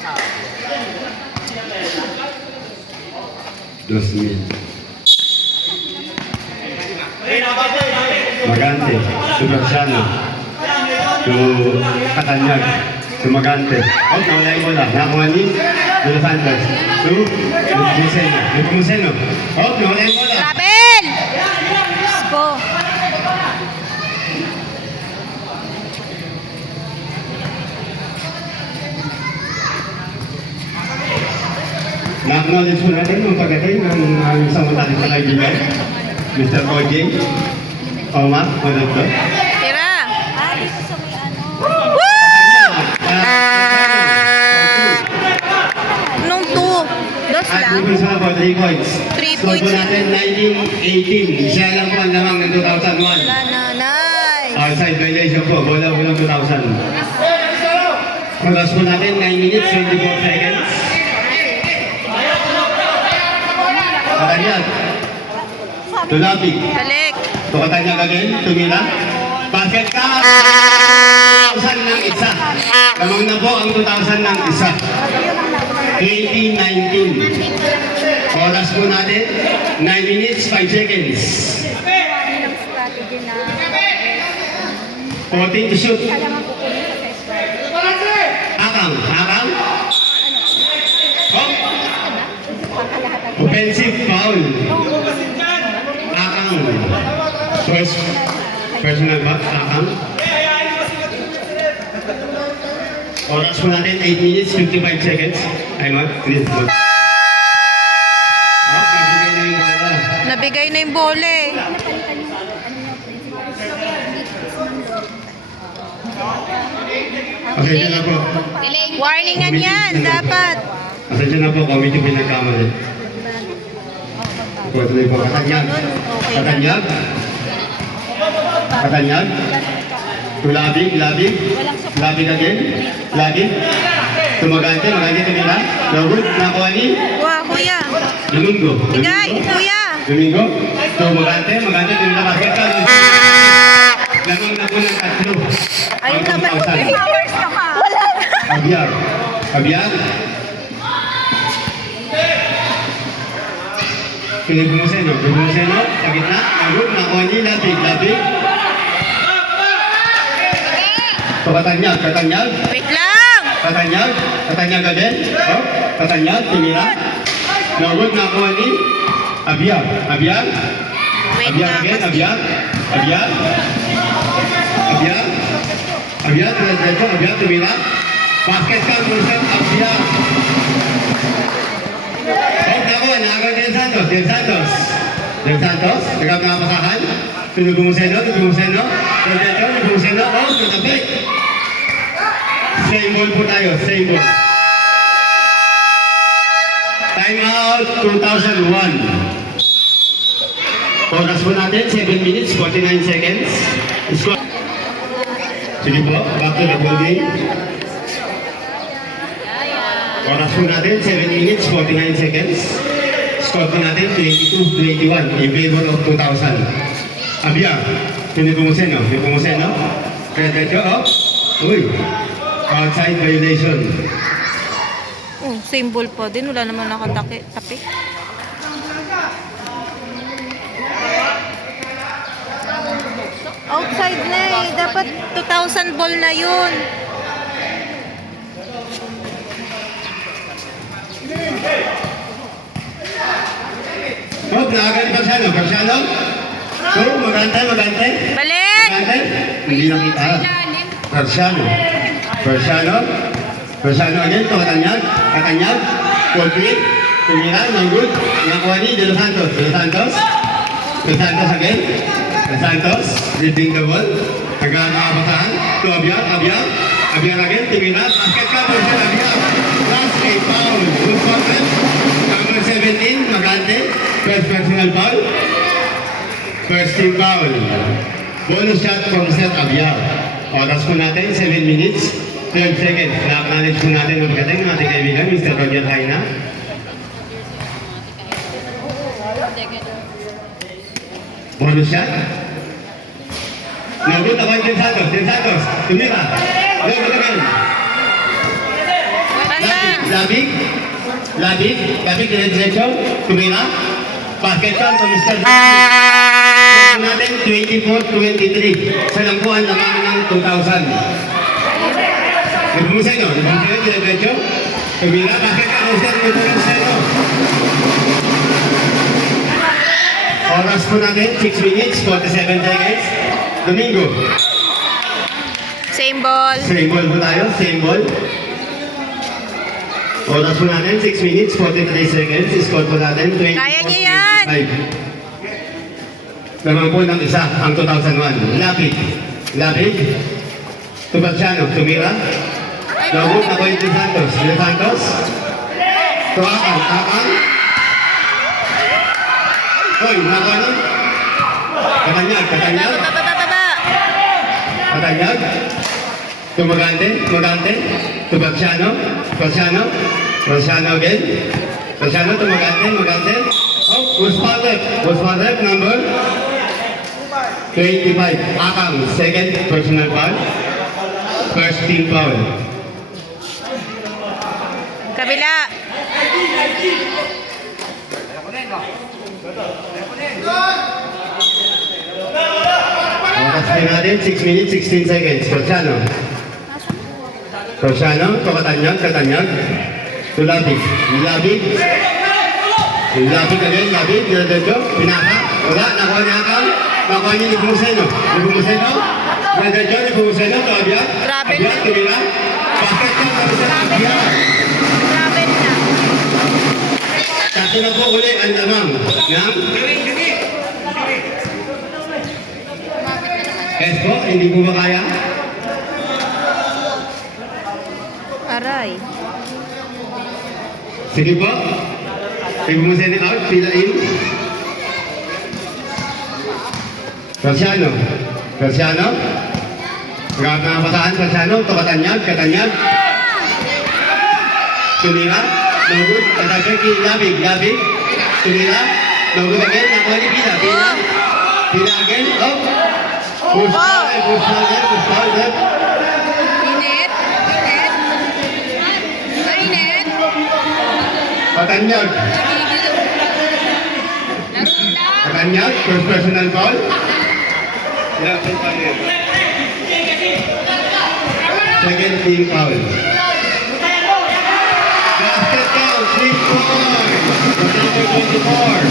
2,000. Magante, to Graciano, to Catanyag, to Magante. Oh, nawala yung bola. Nakakuha ni De Los Santos. To Nepomuceno. Oh, nawala yung bola. Rabel! Let's go. Na-acknowledge mo natin yung pagdating ng isang mataling na kaibigan, Mr. Ojing. Oma, Madagdo. Tira! Dito sa may ano. Woo! Nung 2. Dos At lang. dito sa po, 3 points. 3 Score points. po natin 19-18. Siya lang po ang lamang ng 2001. Wala na, nice. Outside violation po, bola ulang 2,000. Oras po natin, 9 minutes, 24 seconds. Katanyag. Tulapig. Balik. Tukatanyag again, tumira. Basket ka! 2,000 ng isa. Lamang na po ang 2,000 ng isa. 2019. Oras po natin, 9 minutes, 5 seconds. Ng strategy na 14 to shoot. kailangan kukunin sa strategy. Akang. Hop. Pangkalahatan. Offensive foul. Akang. First, personal ba? Akang. Oras po natin, 8 minutes, 55 seconds. Ay, mag. Please, go. Oh, nabigay na yung bola. Nabigay na yung bola eh. Napalitan yung Pasensya na po. Warningan yan, dapat. Pasensya na po, committee pinagkamali. Tuloy po, Katanyag. Katanyag. Katanyag. Tulabig. Labig again. Labig. Tumagante, tumira. Lawod, nakuha ni Wah, kuya. Domingo. Bigay, kuya. Domingo. Tumagante, tumira. Basket ka. Lamang na po ng tatlo. Ayun na ba? hours ka pa. Wala. Abiyag. Bumuseno. Sa gitna. Lawod, nakuha ni Labig. Katanyag. Wait lang. Katanyag again. Oh, Katanyag, tumira. Lawod, nakuha ni Abiyag. Wait Abiyag lang. again, Abiyag, tumira. Basket ka, Bulsan, Abiyag. Oh, nakuha, naagad Del Santos, nagkakapasahan. Tunugumuseno. Oh, tutabik. Same ball po tayo, same ball. Time out, 2001. Oras po natin, 7 minutes, 49 seconds. Score. Sige po, back to the ball game. Oras po natin, 7 minutes, 49 seconds. Score po natin, 22-21 in favor of 2,000. Abiyag, Nepomuceno. Credit up. Uy, outside violation. Oh, symbol pa din. Wala naman nakatapik. Outside na eh. Dapat 2,000 ball na yun. Oh, nakagani Barciano. So, magante. Balik! Magante. Hindi nakita. Barciano again, to Katanyag. Coldplay. Tumira, no good. Nakuha ni De Los Santos again. De Santos, leading the ball. Nagkakapasahan. To Abiyag again, tumira. Basket ka, Barciano, Abiyag. Last 8 foul. Good content. Number 17, Magante. First personal foul. First team foul. Bonus shot from Seth Abiyag. Oras po natin, 7 minutes, 12 seconds. Na-acknowledge po natin ang pagdating ng ating kaibigan, Mr. Roger Haina. Bonus shot. Nabot ako yung Del Santos. Tumira. Nabot again. Basta! Labig. Labig. Labig, diretso. Tumira. Basket count from Mr. Score natin, 24-23. Sa lampuan lamang ng 2,000. Nagpumusay nyo. Nagpumusay nyo, diretso. Tumira. Basket count from Mr. Score. Oras po natin, 6 minutes, 47 seconds. Domingo. Same ball. Same ball po tayo, same ball. Oras po natin, 6 minutes, 43 seconds. Score po natin, 24-25. Kaya niya yan. Naman po ng isa, ang 2001. Lapid. Lapid. Tubatsiano, tumira. Lawag na po yung De Santos. De Santos. Tuakang, akang. Hoy, nakano? Katanyag, katanyag. Baba. Katanyag. Tumagante, tumagante. Tubatsiano, Tubatsiano. Tubatsiano again. Tubatsiano, tumagante, tumagante. Oh, Uspadep, number 25. Akang, second personal foul. First team foul. Kabila. Oras din natin, 6 minutes, 16 seconds. Tubatsiano. Tubatsiano, Katanyag, Katanyag. Tulabig, Labig. Labig again, Labig. Diretso, pinaka. Wala, nakuha niya Akang. Nakuha niya ni Pumuseno. Ni Pumuseno. Diretso, ni Pumuseno. Tuabiyat. Grabe Abiyat, na. tumira. Basket ka, Pumuseno. Abiyat. Grabe na. Kasi na po uli ang lamang ng Espo, hindi po ba kaya? Aray. Sige po. Ibu mo sending out, pila in. Persiano. Persiano. Grabe na pasahan, Persiano. Ito Katanyag, Katanyag. Tumira. Nogod. Katagay, Labig, Labig. Tumira. Nogod again. Nakuha ni Pila. Pila. Pila again. Up. Push na, push na again. Push na again. Inet. Inet. Katanyag. Katanyag. First personal foul. Second team foul. Basket count, 3 points. Number 24.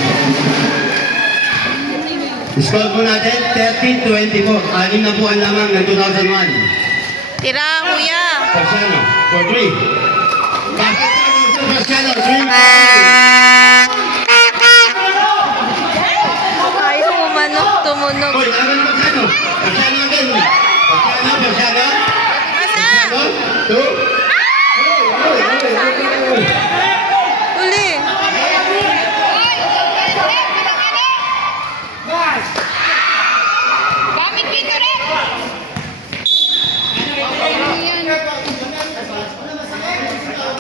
Score po natin, 30-24. Anim na buwan lamang ng 2001. Tira, kuya. Persiano, for 3. Basket count, Persiano, 3 points. Ay, tumanok, tumunog. Hoy, naman Persiano. Persiano again. Persiano, Persiano. Basta. 2. Uli.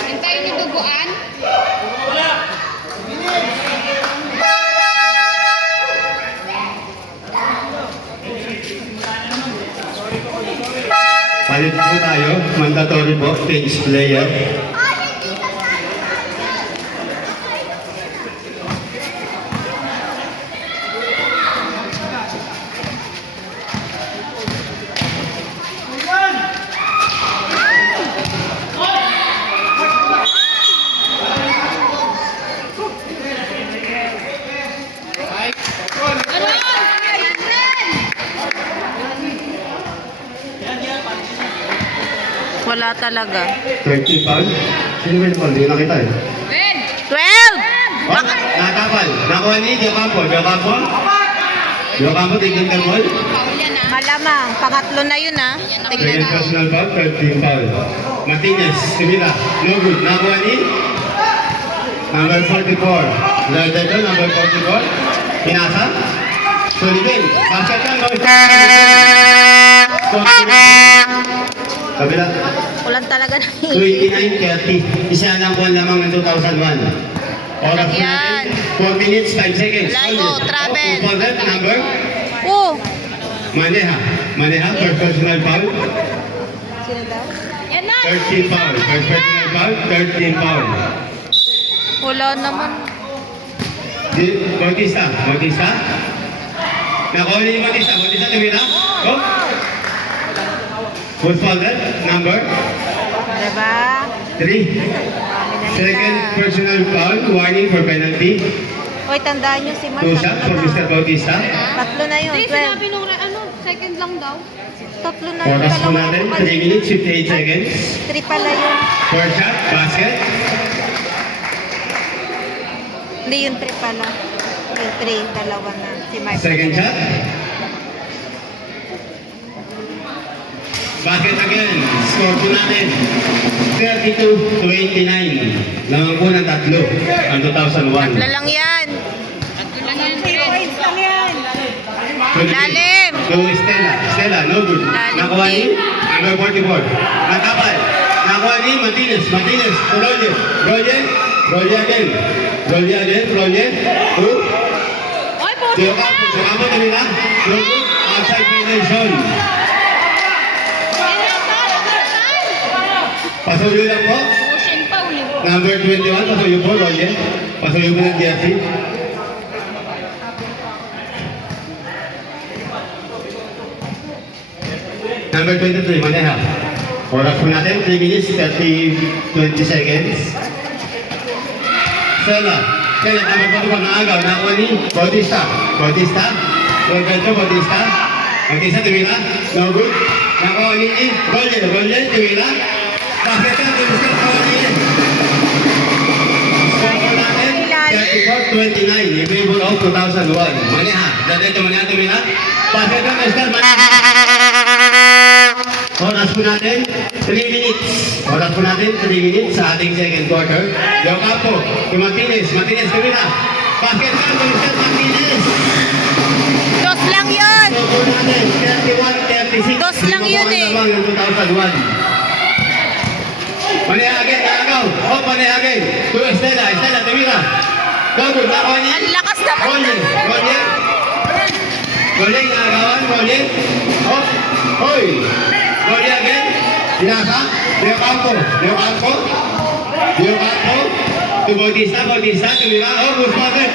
Hintayin yung duguan. Palit po tayo. Mandatory po, bench player. Wala talaga. 20 foul. Sino ba yung foul? Hindi ko nakita eh. 12! Oh, nakapal. Nakuha ni Diocampo. Diocampo. Diocampo, tignan ka ball. Malamang. Pangatlo na yun, ha? Tignan Second na. personal foul, third team foul. Martinez, Simila. No good. Nakuha ni number 44. Lardero, number 44. Pinasa. Solidin. Basket ka, number 44. Kabila. Ulan talaga na. 29-30. Isa lang buwan lamang ng 2001. Oras Yan. natin, 4 minutes, 5 seconds. Layo, travel. For that number, Oh! Maneha. Maneha, first personal foul. Sino daw? Yan na! 13 foul, first personal foul, 13 foul. Wala naman. Bautista. Nakuha ni Bautista. Bautista, tumira. Go. Who's foul there? Number Diba? 3. Second personal foul, warning for penalty. Hoy, tandaan nyo si Mark. 2 shots for Mr. Bautista. Tatlo na yun. Hindi, 12. sinabi nung second lang daw. Tatlo na yun. Oras po Dalawa natin, na 3 minutes, 58 seconds. 3 pala yun. 4 shot, basket. Hindi yung 3 pala. Yung 3, dalawa na. Si Mark. Second shot. Basket again. Score po natin. 32-29. Lamang po ng tatlo. Ang 2001. Tatlo lang yan. Lalim. To Stella. Stella, no good. Lalim Nakuha ni din. number 44. Natapal. Nakuha ni Martinez. To Roger. Roger again. Roger. Two. Oy, puti Yung na! kampo tumira. No good. Outside violation. Pasuyo lang po. Motion pa ulit. Number 21, pasuyo po, Roger. Pasuyo po ng jersey. Number 23, Maneha. Oras po natin, 3 minutes, 20 seconds. Stella, tama po ito ng agaw. Nakuha ni Bautista. Roberto Bautista. Bautista, tumira. No good. Nakuha ni Roger, tumira. Bakit ka, Bautista, nakuha ni Score po natin, 34-29. In favor of 2001. Maneha. Maneha, tumira. Bakit ka, Bautista, Oras po natin, 3 minutes. Oras po natin, 3 minutes sa ating second quarter. Yung kampo, yung Martinez, kumina. Basket ka, Martinez. Dos lang yun. So po natin, 31-36. Dos lang yun eh. Limang yung 2001. Maneha again, nakagaw. Maneha again. To Stella, tumira. Gagod, nakuha niya. Ang lakas naman Roller. Nakagawan, Roller. Hoy. Roller again. Pinasa. Leo Campo. To Bautista, tumira. Good spotted.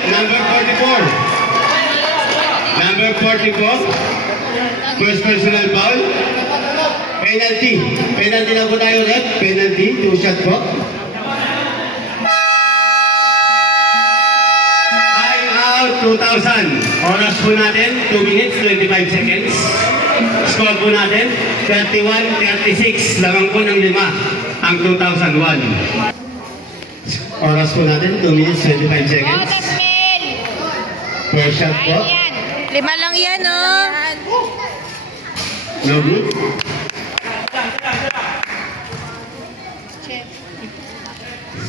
Number 44. First personal foul. Penalty na po tayo, ref. Penalty. 2 shot po. Time out 2,000. Oras po natin, 2 minutes, 25 seconds. Score po natin, 31-36. Lamang po ng 5 ang 2001. Oras po natin, 2 minutes, 25 seconds. First shot po. 5 lang yan, oh. No good.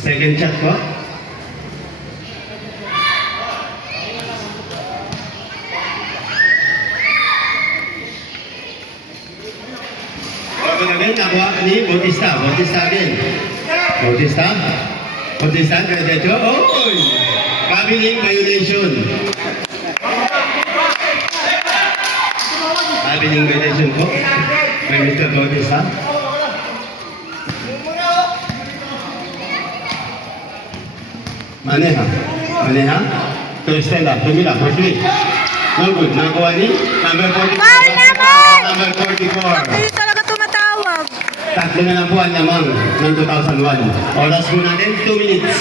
Second shot po. Bago na rin, nakuha ni Bautista. Bautista, diretso. Oy! Traveling violation. Traveling violation po. May Mr. Bautista. Maneha. To Stella, tumila, for 3. No good. Nakuha ni number 44. Foul naman! Number 44. Kayo talaga tumatawag. Tatlo na lang po ang lamang ng 2001. Oras po natin, 2 minutes.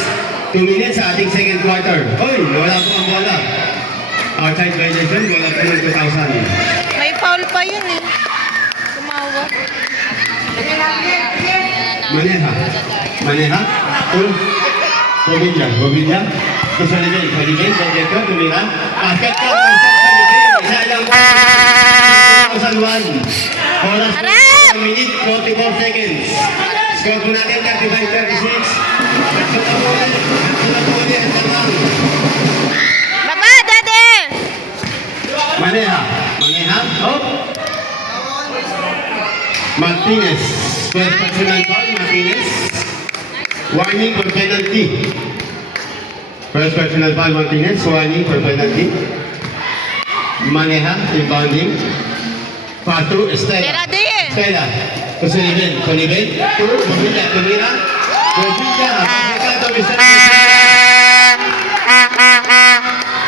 2 minutes sa ating second quarter. Hoy, wala po ang bola. Outside violation, wala po ng 2,000. May foul pa yun eh. Tumawag. Maneha. To Robilla. To Solibel. Diretso, tumira. Basket ka, isa lang po. 2001. Oras po, Harap! 1 minute, 44 seconds. Score po natin, 35-36. Baba, dade! Maneha. Martinez. First personal foul, Martinez. Warning for penalty. First personal foul, Martinez. Warning for penalty. Maneha, rebounding. Patu, Stella. Tira din. Stella. To Solibel. To Robilla. Tumira. Bobilla, Ricardo Mr.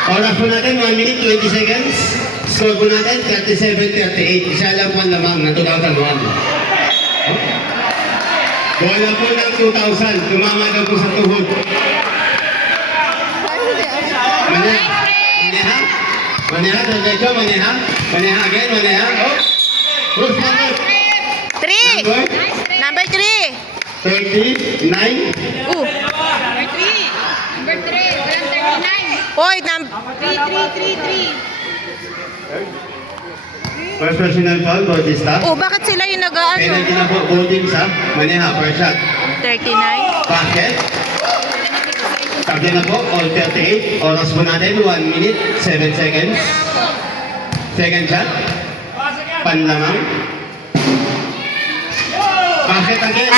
Oras po natin, 1 minute, 20 seconds. Score po natin, 37-38. Isa lang po ang lamang ng 2001. Bola po ng 2,000. Tumama daw po sa tuhod. Maneha. Maneha. Maneha. Diretso. Maneha. Maneha again. Maneha. Oh. Bruce number. 3. Number 3. 39. Ooh. Number 3. Number 3. Walang 39. Hoy, 3. First personal foul, Bautista. oh, bakit sila yung nag-ano? Penalty na po, holding sa Maneha. First shot. 39. Basket. Sabi na po, all 38. Oras po natin, 1 minute, 7 seconds. Second shot. Panlamang. Basket again.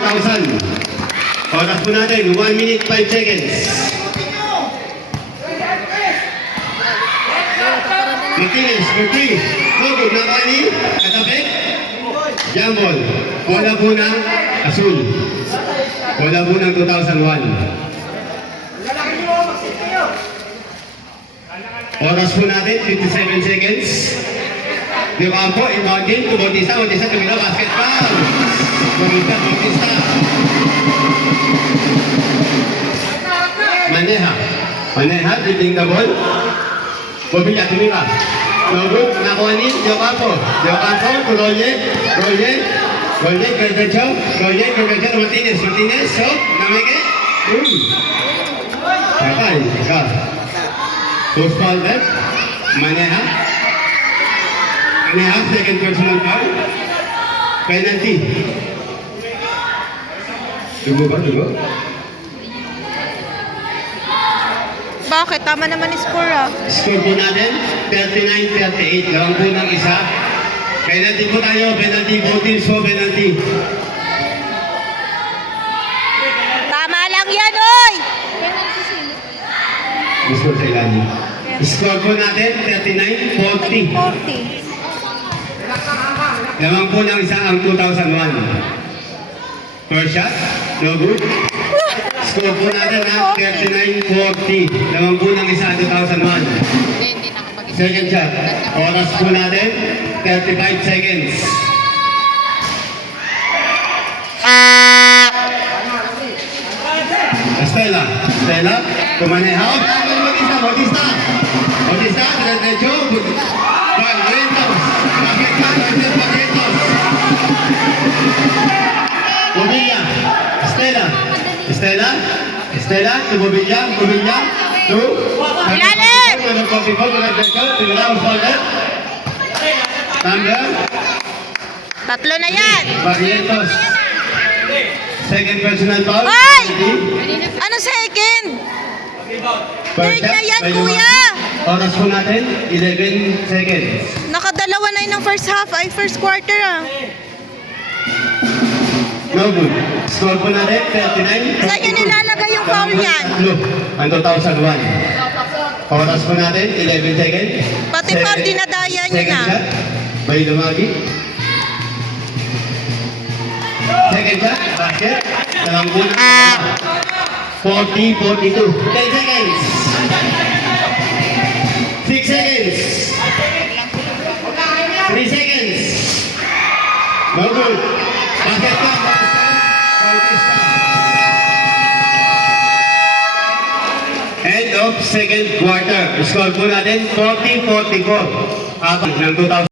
2,000. Oras po natin, 1 minute, 5 seconds. Martinez, Martinez. No good. Nakani. Katapik. Jambol. Bola po ng Asul. Bola po ng 2001. Oras po natin, 57 seconds. Di ba po, inbound game to Bautista. Bautista, tumila, basket foul. Bautista, Bautista. Maneha. Maneha, dribbling the ball. Bobilla, tumila. No good. Nakuha ni Diocampo. Diocampo, to Rolle. Rolle. Rolle, Gergacho. Rolle, Gergacho, Martinez. Martinez, so, namige. Patay. Ka. Post foul that. Maneha. Maneha, second personal foul. Penalty. Dugo ba? Dugo? Bakit? Tama naman yung score ah. Score po natin, 39-38. Lawang po ng isa. Penalty po tayo. Penalty. Both teams po, penalty. Tama lang yan, oy! Score sa ilalim. Score po natin, 39-40. 40. Lamang po ng isa ang 2001. First shot, no good. Score po natin na 39-40. Lamang po ng isa ang 2001. Second shot. Oras po natin, 35 seconds. Estela. Estela. Kumaneha. Bautista. Bautista. Bautista. Diretso. Barrientos. Bakit ka? Barrientos. Bobilla. Estela. Estela. Estela. To Bobilla. Bobilla. To. Ilalim! Walang copy ball. Walang diretso. Tumula ang folder. Number. Tatlo na yan. Barrientos. Second personal foul. Ay! Ano second? Third na yan, kuya. Oras po natin, 11 seconds. Nakadalawa na yun ng first half ay first quarter ah. No good. Score po natin, 39. Saan yun nilalagay yung foul niyan? Tatlo, ang 2001. Oras po natin, 11 seconds. Pati foul, dinadaya niyo Second na. shot, by Lumagi. Second shot, basket. Dalawang 40-42. 10 seconds. 6 seconds. 3 seconds. No good. Basket ka. Bautista. End of second quarter. Score po natin 40-44. Apat ng 2000.